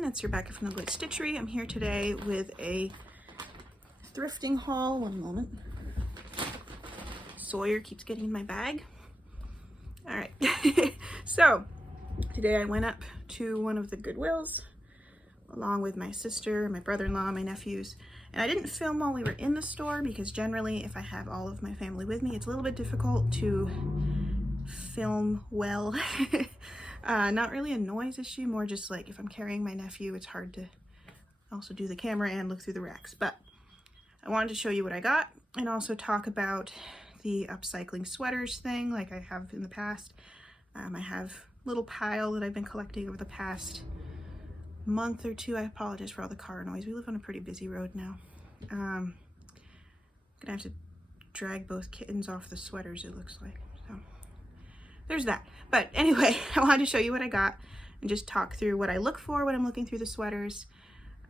everyone, it's Rebecca from the Blue Stitchery. I'm here today with a thrifting haul. One moment. Sawyer keeps getting in my bag. All right. So today I went up to one of the Goodwills along with my sister, my brother-in-law, my nephews. And I didn't film while we were in the store because generally if I have all of my family with me, it's a little bit difficult to film well. Not really a noise issue, more just like if I'm carrying my nephew, it's hard to also do the camera and look through the racks. But I wanted to show you what I got and also talk about the upcycling sweaters thing like I have in the past. I have a little pile that I've been collecting over the past month or two. I apologize for all the car noise. We live on a pretty busy road now. Gonna have to drag both kittens off the sweaters, it looks like. So there's that. But anyway, I wanted to show you what I got and just talk through what I look for when I'm looking through the sweaters,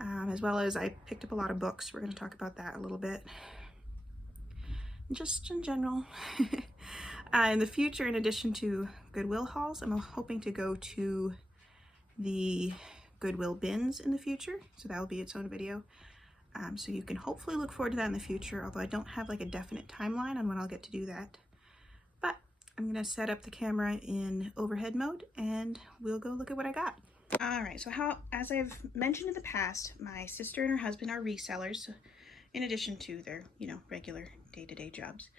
as well as I picked up a lot of books. We're going to talk about that a little bit. Just in general. In the future, in addition to Goodwill hauls, I'm hoping to go to the Goodwill bins in the future. So that will be its own video. So you can hopefully look forward to that in the future, although I don't have like a definite timeline on when I'll get to do that. But I'm gonna set up the camera in overhead mode and we'll go look at what I got. All right, so as I've mentioned in the past, my sister and her husband are resellers in addition to their, regular day-to-day jobs.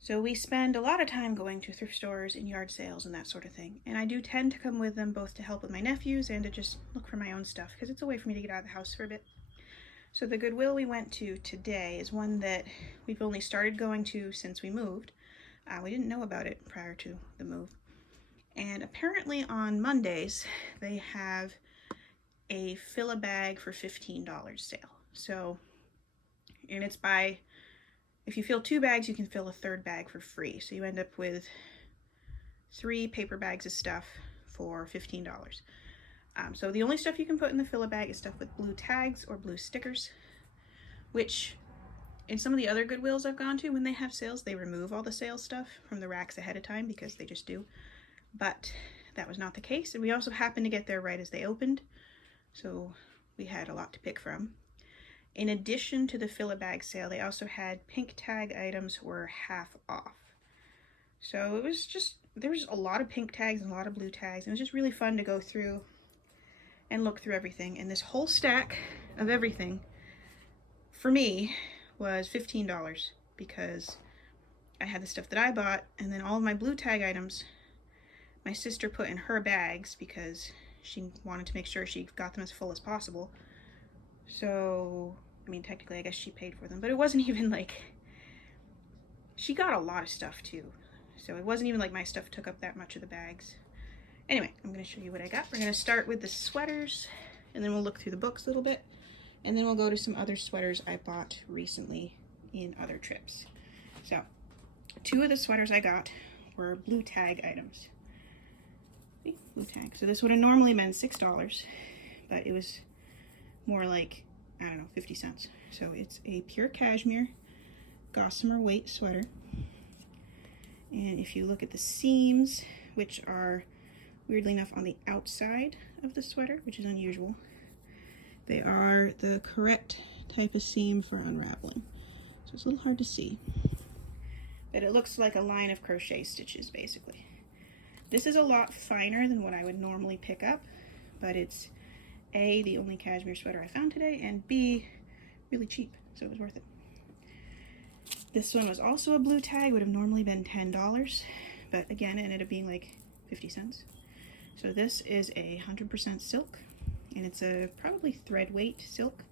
So we spend a lot of time going to thrift stores and yard sales and that sort of thing. And I do tend to come with them both to help with my nephews and to just look for my own stuff because it's a way for me to get out of the house for a bit. So the Goodwill we went to today is one that we've only started going to since we moved. We didn't know about it prior to the move. And apparently on Mondays, they have a fill a bag for $15 sale. So, and it's if you fill 2 bags, you can fill a 3rd bag for free. So you end up with 3 paper bags of stuff for $15. So the only stuff you can put in the fill a bag is stuff with blue tags or blue stickers, which in some of the other Goodwills I've gone to, when they have sales, they remove all the sales stuff from the racks ahead of time because they just do. But that was not the case. And we also happened to get there right as they opened. So we had a lot to pick from. In addition to the fill a bag sale, they also had pink tag items were half off. So it was just, there was a lot of pink tags and a lot of blue tags. It was just really fun to go through and look through everything. And this whole stack of everything, for me, was $15 because I had the stuff that I bought and then all of my blue tag items my sister put in her bags because she wanted to make sure she got them as full as possible. So, I mean, technically I guess she paid for them, but it wasn't even like, she got a lot of stuff too. So it wasn't even like my stuff took up that much of the bags. Anyway, I'm going to show you what I got. We're going to start with the sweaters and then we'll look through the books a little bit. And then we'll go to some other sweaters I bought recently in other trips. So, 2 of the sweaters I got were blue tag items. See, blue tag. So this would have normally been $6, but it was more like, I don't know, 50 cents. So it's a pure cashmere gossamer weight sweater. And if you look at the seams, which are weirdly enough on the outside of the sweater, which is unusual, they are the correct type of seam for unraveling. So it's a little hard to see. But it looks like a line of crochet stitches, basically. This is a lot finer than what I would normally pick up, but it's A, the only cashmere sweater I found today, and B, really cheap, so it was worth it. This one was also a blue tag, would have normally been $10, but again, it ended up being like 50 cents. So this is 100% silk. And it's a probably thread weight silk.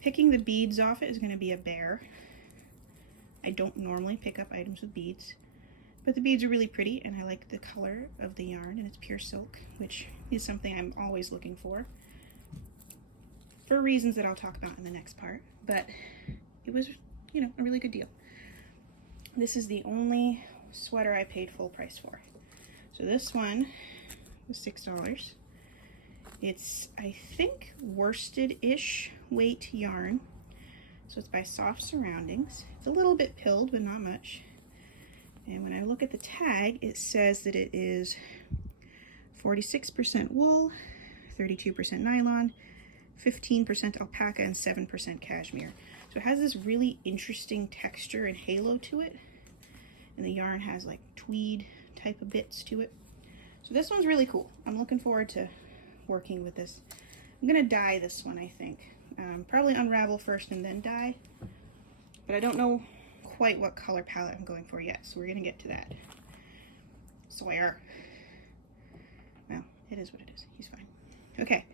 Picking the beads off it is going to be a bear. I don't normally pick up items with beads, but the beads are really pretty and I like the color of the yarn and it's pure silk, which is something I'm always looking for reasons that I'll talk about in the next part. But it was, a really good deal. This is the only sweater I paid full price for. So this one was $6. It's, I think, worsted-ish weight yarn. So it's by Soft Surroundings. It's a little bit pilled, but not much. And when I look at the tag, it says that it is 46% wool, 32% nylon, 15% alpaca, and 7% cashmere. So it has this really interesting texture and halo to it. And the yarn has like tweed type of bits to it. So this one's really cool. I'm looking forward to working with this. I'm gonna dye this one, I think. Probably unravel first and then dye. But I don't know quite what color palette I'm going for yet, so we're gonna get to that. Sawyer. Well, it is what it is. He's fine. Okay.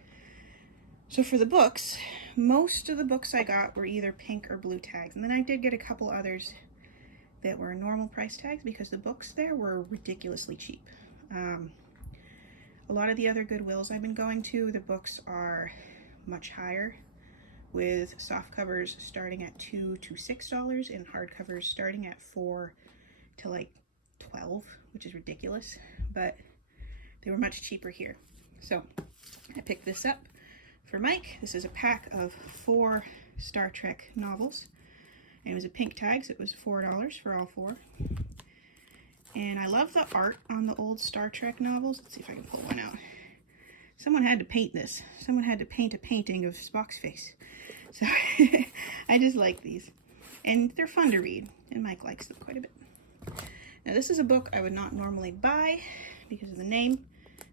So for the books, most of the books I got were either pink or blue tags. And then I did get a couple others that were normal price tags because the books there were ridiculously cheap. A lot of the other Goodwills I've been going to, the books are much higher, with soft covers starting at $2 to $6 and hardcovers starting at $4 to like $12, which is ridiculous, but they were much cheaper here. So I picked this up for Mike. This is a pack of 4 Star Trek novels, and it was a pink tag, so it was $4 for all 4. And I love the art on the old Star Trek novels. Let's see if I can pull one out. Someone had to paint this. Someone had to paint a painting of Spock's face. So I just like these. And they're fun to read, and Mike likes them quite a bit. Now this is a book I would not normally buy because of the name,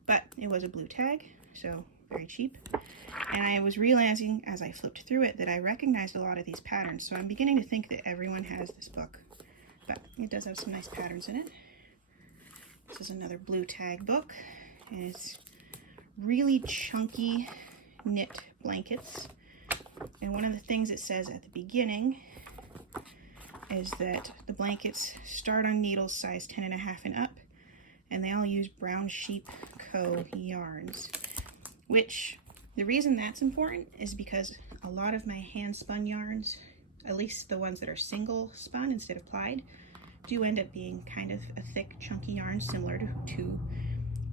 but it was a blue tag, so very cheap. And I was realizing as I flipped through it that I recognized a lot of these patterns, so I'm beginning to think that everyone has this book. But it does have some nice patterns in it. This is another blue tag book, and it's really chunky knit blankets. And one of the things it says at the beginning is that the blankets start on needles size 10.5 and up, and they all use Brown Sheep Co. yarns, which the reason that's important is because a lot of my hand spun yarns, at least the ones that are single spun instead of plied, do end up being kind of a thick, chunky yarn similar to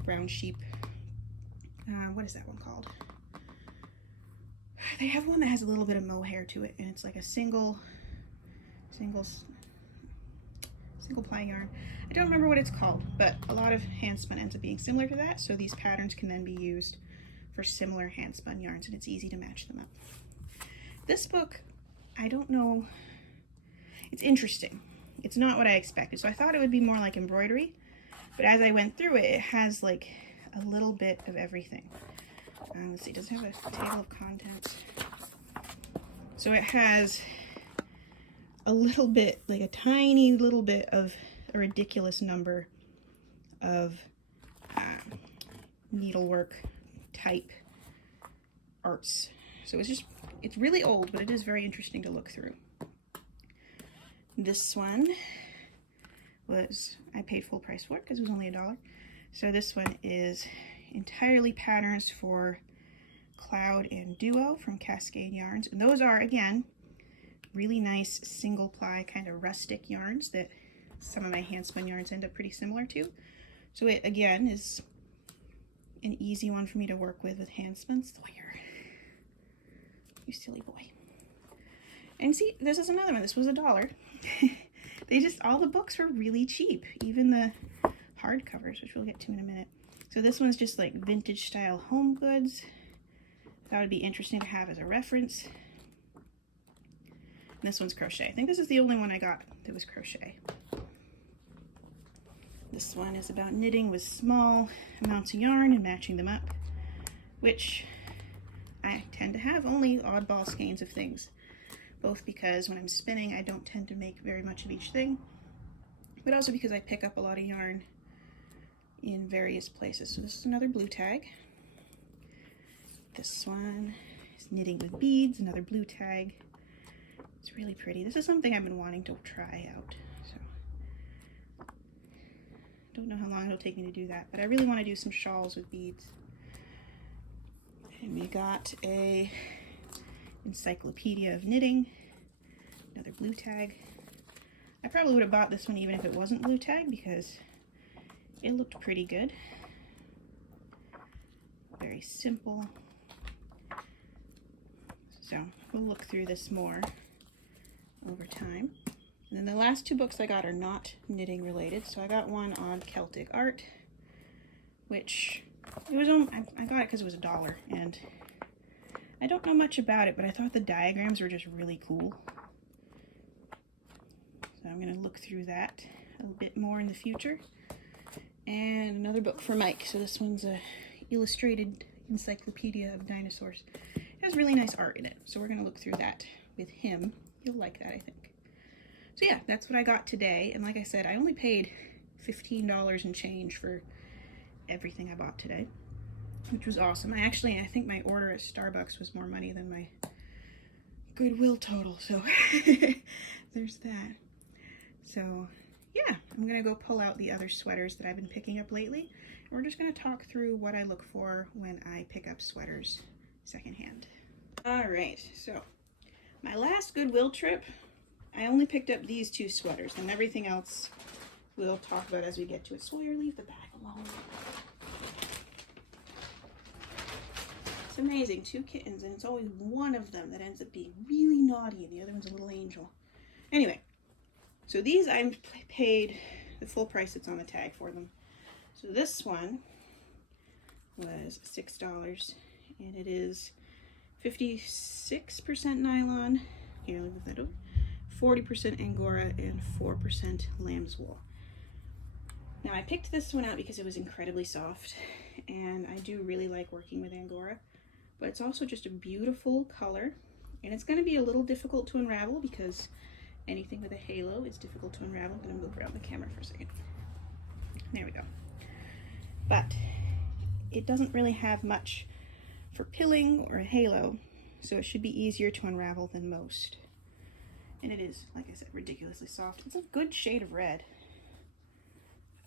Brown Sheep. What is that one called? They have one that has a little bit of mohair to it, and it's like a single ply yarn. I don't remember what it's called, but a lot of hand spun ends up being similar to that, so these patterns can then be used for similar hand spun yarns, and it's easy to match them up. This book, I don't know, it's interesting. It's not what I expected, so I thought it would be more like embroidery, but as I went through it, it has like a little bit of everything. Let's see, does it have a table of contents? So it has a little bit, like a tiny little bit of a ridiculous number of needlework type arts. So it's really old, but it is very interesting to look through. This one I paid full price for it because it was only $1. So this one is entirely patterns for Cloud and Duo from Cascade Yarns. And those are, again, really nice single ply kind of rustic yarns that some of my hand spun yarns end up pretty similar to. So it, again, is an easy one for me to work with hand spun. Sawyer, you silly boy. And see, this is another one. This was $1. All the books were really cheap, even the hardcovers, which we'll get to in a minute. So this one's just like vintage style home goods. That would be interesting to have as a reference. And this one's crochet. I think this is the only one I got that was crochet. This one is about knitting with small amounts of yarn and matching them up, which I tend to have only oddball skeins of things. Both because when I'm spinning, I don't tend to make very much of each thing, but also because I pick up a lot of yarn in various places. So this is another blue tag. This one is knitting with beads, another blue tag. It's really pretty. This is something I've been wanting to try out. So don't know how long it'll take me to do that, but I really want to do some shawls with beads. And we got a Encyclopedia of Knitting, another blue tag. I probably would have bought this one even if it wasn't blue tag because it looked pretty good. Very simple. So we'll look through this more over time. And then the last 2 books I got are not knitting related. So I got one on Celtic art, which It was I got it because it was $1, and I don't know much about it, but I thought the diagrams were just really cool. So I'm going to look through that a bit more in the future. And another book for Mike. So this one's a illustrated encyclopedia of dinosaurs. It has really nice art in it, so we're going to look through that with him. You'll like that, I think. So yeah, that's what I got today. And like I said, I only paid $15 and change for everything I bought today, which was awesome. I think my order at Starbucks was more money than my Goodwill total, so there's that. So yeah, I'm gonna go pull out the other sweaters that I've been picking up lately, and we're just gonna talk through what I look for when I pick up sweaters secondhand. All right, so my last Goodwill trip, I only picked up these 2 sweaters, and everything else we'll talk about as we get to it. Sawyer, leave the bag alone. It's amazing, 2 kittens, and it's always one of them that ends up being really naughty, and the other one's a little angel. Anyway, so these I paid the full price that's on the tag for them. So this one was $6, and it is 56% nylon, here, leave that over, 40% Angora, and 4% lamb's wool. Now I picked this one out because it was incredibly soft, and I do really like working with Angora, but it's also just a beautiful color, and it's going to be a little difficult to unravel because anything with a halo is difficult to unravel. I'm going to move around the camera for a second. There we go. But it doesn't really have much for pilling or a halo, so it should be easier to unravel than most. And it is, like I said, ridiculously soft. It's a good shade of red.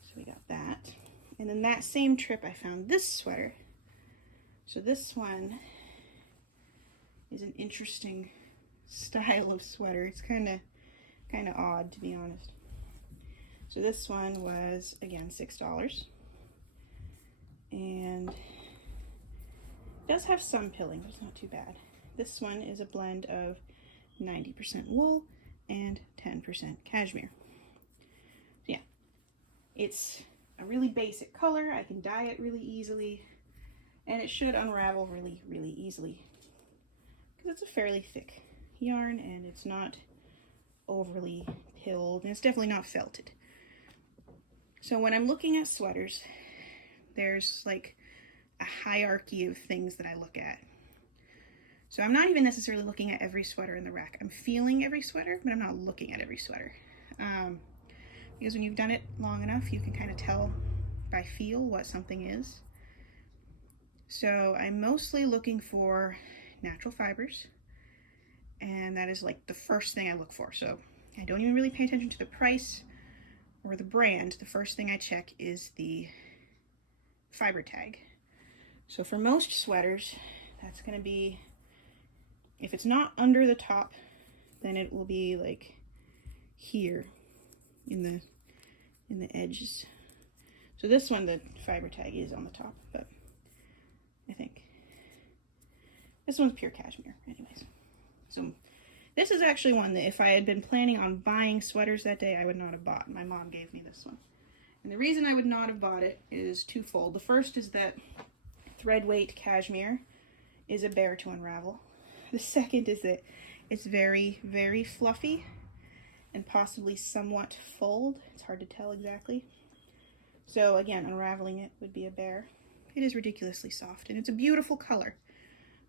So we got that. And then that same trip I found this sweater. So this one is an interesting style of sweater. It's kind of odd, to be honest. So this one was, again, $6. And it does have some pilling, but it's not too bad. This one is a blend of 90% wool and 10% cashmere. Yeah, it's a really basic color. I can dye it really easily, and it should unravel really, really easily because it's a fairly thick yarn and it's not overly pilled, and it's definitely not felted. So when I'm looking at sweaters, there's like a hierarchy of things that I look at. So I'm not even necessarily looking at every sweater in the rack. I'm feeling every sweater, but I'm not looking at every sweater. Because when you've done it long enough, you can kind of tell by feel what something is. So I'm mostly looking for natural fibers, and that is like the first thing I look for. So I don't even really pay attention to the price or the brand. The first thing I check is the fiber tag. So for most sweaters, that's going to be, if it's not under the top, then it will be like here in the edges. So this one, the fiber tag is on the top, but I think this one's pure cashmere anyways. So this is actually one that if I had been planning on buying sweaters that day, I would not have bought. My mom gave me this one. And the reason I would not have bought it is twofold. The first is that thread weight cashmere is a bear to unravel. The second is that it's very, very fluffy and possibly somewhat fulled. It's hard to tell exactly. So again, unraveling it would be a bear. It is ridiculously soft, and it's a beautiful color.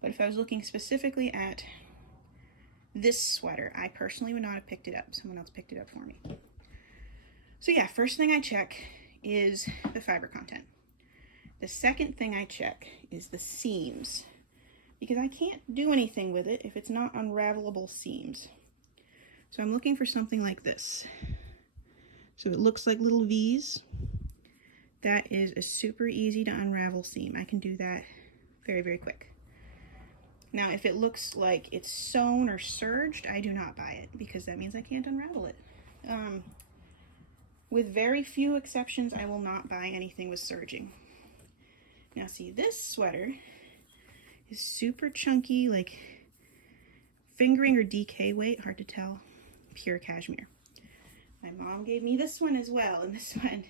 But if I was looking specifically at this sweater, I personally would not have picked it up. Someone else picked it up for me. So yeah, first thing I check is the fiber content. The second thing I check is the seams, because I can't do anything with it if it's not unravelable seams. So I'm looking for something like this. So it looks like little V's. That is a super easy to unravel seam. I can do that very, very quick. Now, if it looks like it's sewn or serged, I do not buy it because that means I can't unravel it. With very few exceptions, I will not buy anything with serging. Now see, this sweater is super chunky, like fingering or DK weight, hard to tell, pure cashmere. My mom gave me this one as well, and this one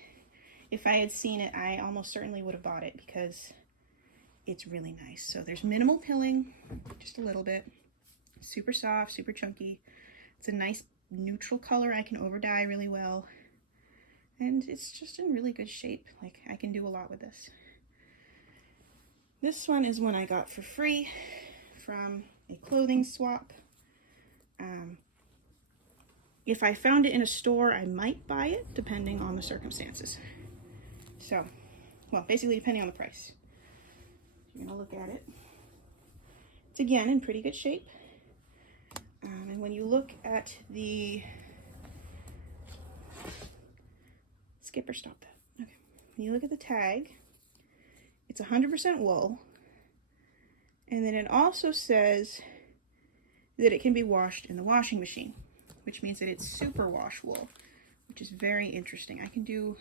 if I had seen it, I almost certainly would have bought it because it's really nice. So there's minimal pilling, just a little bit. Super soft, super chunky. It's a nice neutral color. I can over dye really well. And it's just in really good shape. Like, I can do a lot with this. This one is one I got for free from a clothing swap. If I found it in a store, I might buy it, depending on the circumstances. So, well, basically depending on the price. You're gonna look at it. It's again in pretty good shape. And when you look at the skip or stop that. Okay. When you look at the tag, it's 100% wool. And then it also says that it can be washed in the washing machine, which means that it's super wash wool, which is very interesting. I can do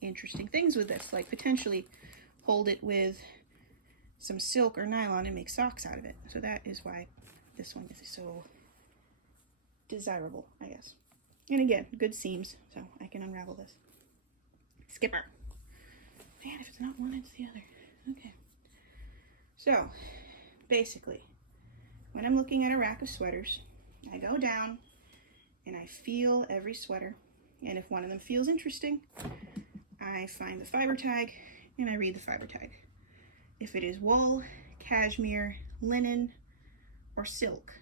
interesting things with this, like potentially hold it with some silk or nylon and make socks out of it. So that is why this one is so desirable, I guess. And again, good seams, so I can unravel this. Skipper. Man, if it's not one, it's the other. Okay. So, basically, when I'm looking at a rack of sweaters, I go down and I feel every sweater. And if one of them feels interesting, I find the fiber tag and I read the fiber tag. If it is wool, cashmere, linen, or silk,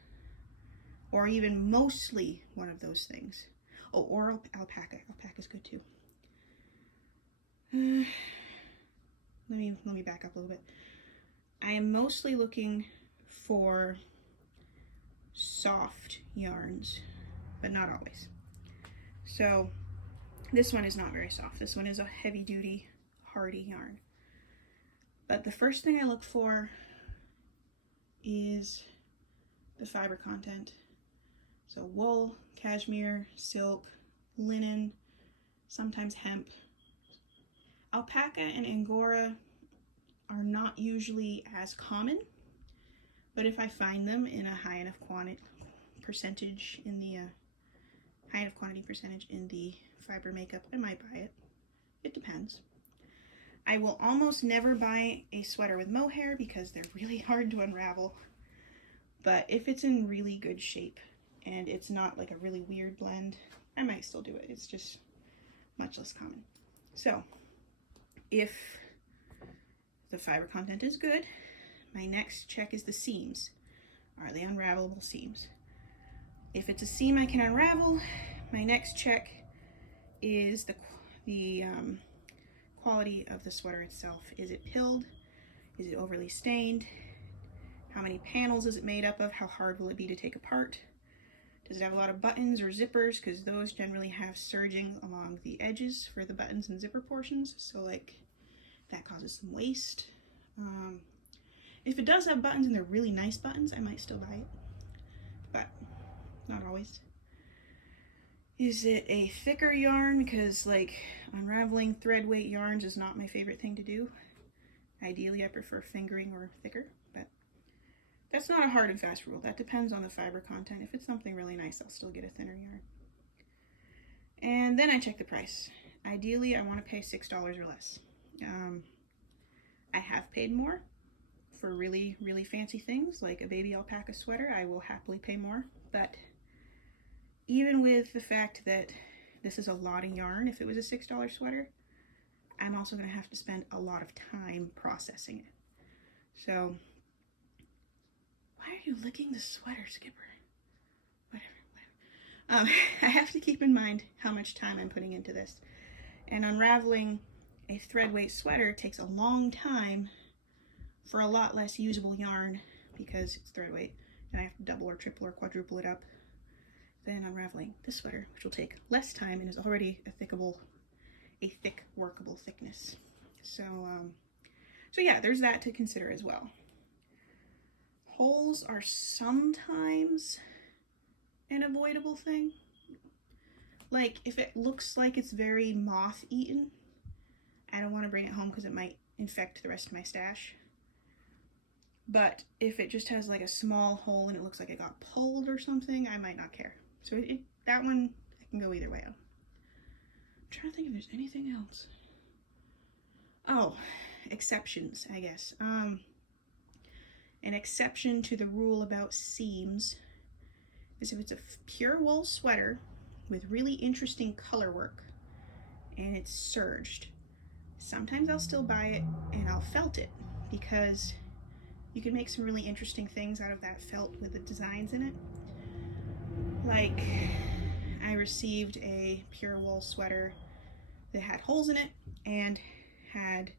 or even mostly one of those things. Oh, or alpaca. Alpaca is good too. Let me back up a little bit. I am mostly looking for soft yarns, but not always. So this one is not very soft. This one is a heavy duty, hardy yarn. But the first thing I look for is the fiber content. So wool, cashmere, silk, linen, sometimes hemp. Alpaca and Angora are not usually as common, but if I find them in a high enough quantity percentage in the fiber makeup, I might buy it. It depends. I will almost never buy a sweater with mohair because they're really hard to unravel. But if it's in really good shape and it's not like a really weird blend, I might still do it. It's just much less common. So if the fiber content is good, my next check is the seams. Are they unravelable seams? If it's a seam I can unravel, my next check is the quality of the sweater itself. Is it pilled? Is it overly stained? How many panels is it made up of? How hard will it be to take apart? Does it have a lot of buttons or zippers? Because those generally have serging along the edges for the buttons and zipper portions. So like that causes some waste. If it does have buttons and they're really nice buttons, I might still buy it, but not always. Is it a thicker yarn? Because like unraveling thread weight yarns is not my favorite thing to do. Ideally, I prefer fingering or thicker, but that's not a hard and fast rule. That depends on the fiber content. If it's something really nice, I'll still get a thinner yarn. And then I check the price. Ideally, I want to pay $6 or less. I have paid more for really, really fancy things like a baby alpaca sweater. I will happily pay more, but even with the fact that this is a lot of yarn, if it was a $6 sweater, I'm also going to have to spend a lot of time processing it. So, why are you licking the sweater, Skipper? Whatever. I have to keep in mind how much time I'm putting into this. And unraveling a thread weight sweater takes a long time for a lot less usable yarn because it's thread weight, and I have to double or triple or quadruple it up than unraveling this sweater, which will take less time and is already a thick workable thickness. So yeah, there's that to consider as well. Holes are sometimes an avoidable thing. Like if it looks like it's very moth-eaten, I don't want to bring it home because it might infect the rest of my stash. But if it just has like a small hole and it looks like it got pulled or something, I might not care. So that one, I can go either way. I'm trying to think if there's anything else. Oh, exceptions, I guess. An exception to the rule about seams is if it's a pure wool sweater with really interesting color work and it's serged. Sometimes I'll still buy it and I'll felt it because you can make some really interesting things out of that felt with the designs in it. Like, I received a pure wool sweater that had holes in it and had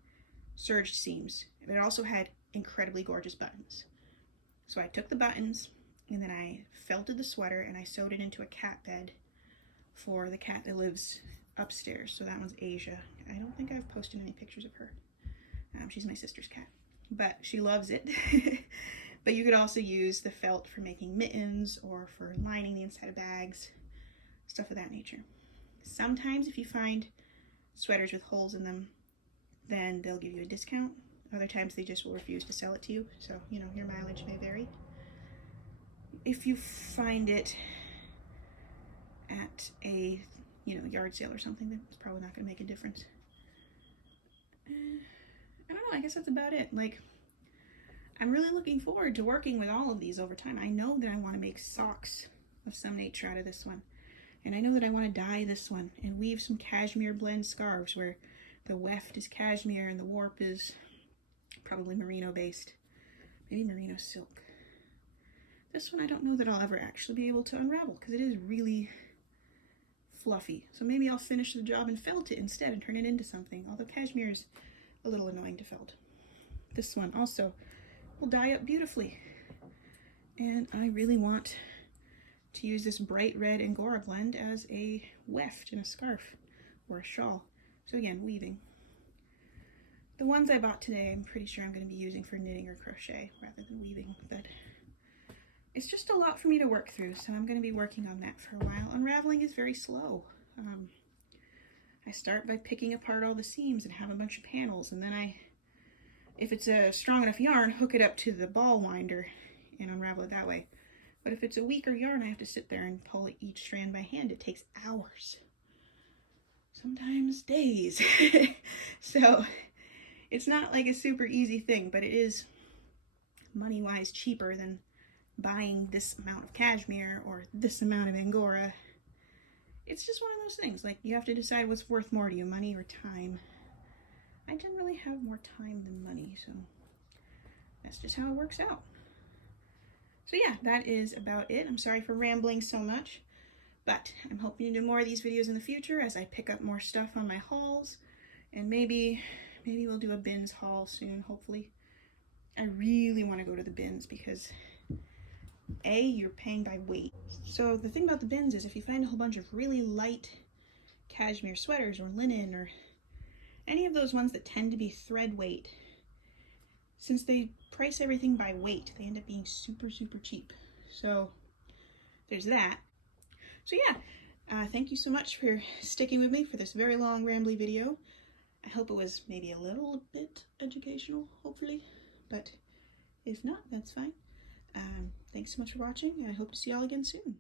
serged seams, but it also had incredibly gorgeous buttons. So I took the buttons and then I felted the sweater and I sewed it into a cat bed for the cat that lives upstairs. So that one's Asia. I don't think I've posted any pictures of her. She's my sister's cat, but she loves it. But you could also use the felt for making mittens or for lining the inside of bags, stuff of that nature. Sometimes if you find sweaters with holes in them, then they'll give you a discount. Other times they just will refuse to sell it to you. So, you know, your mileage may vary. If you find it at a, you know, yard sale or something, then it's probably not going to make a difference. I don't know, I guess that's about it. Like, I'm really looking forward to working with all of these over time. I know that I want to make socks of some nature out of this one. And I know that I want to dye this one and weave some cashmere blend scarves where the weft is cashmere and the warp is probably merino based. Maybe merino silk. This one I don't know that I'll ever actually be able to unravel because it is really fluffy. So maybe I'll finish the job and felt it instead and turn it into something. Although cashmere is a little annoying to felt. This one also will dye up beautifully. And I really want to use this bright red Angora blend as a weft in a scarf or a shawl. So again, weaving. The ones I bought today, I'm pretty sure I'm going to be using for knitting or crochet rather than weaving, but it's just a lot for me to work through, so I'm going to be working on that for a while. Unraveling is very slow. I start by picking apart all the seams and have a bunch of panels, and then if it's a strong enough yarn, hook it up to the ball winder and unravel it that way. But if it's a weaker yarn, I have to sit there and pull each strand by hand. It takes hours, sometimes days. So it's not like a super easy thing, but it is money-wise cheaper than buying this amount of cashmere or this amount of Angora. It's just one of those things, like you have to decide what's worth more to you, money or time. I generally have more time than money, so that's just how it works out. So yeah, that is about it. I'm sorry for rambling so much, but I'm hoping to do more of these videos in the future as I pick up more stuff on my hauls, and maybe we'll do a bins haul soon, hopefully. I really want to go to the bins because A, you're paying by weight. So the thing about the bins is if you find a whole bunch of really light cashmere sweaters or linen or any of those ones that tend to be thread weight, since they price everything by weight, they end up being super, super cheap. So there's that. So yeah, thank you so much for sticking with me for this very long, rambly video. I hope it was maybe a little bit educational, hopefully, but if not, that's fine. Thanks so much for watching, and I hope to see y'all again soon.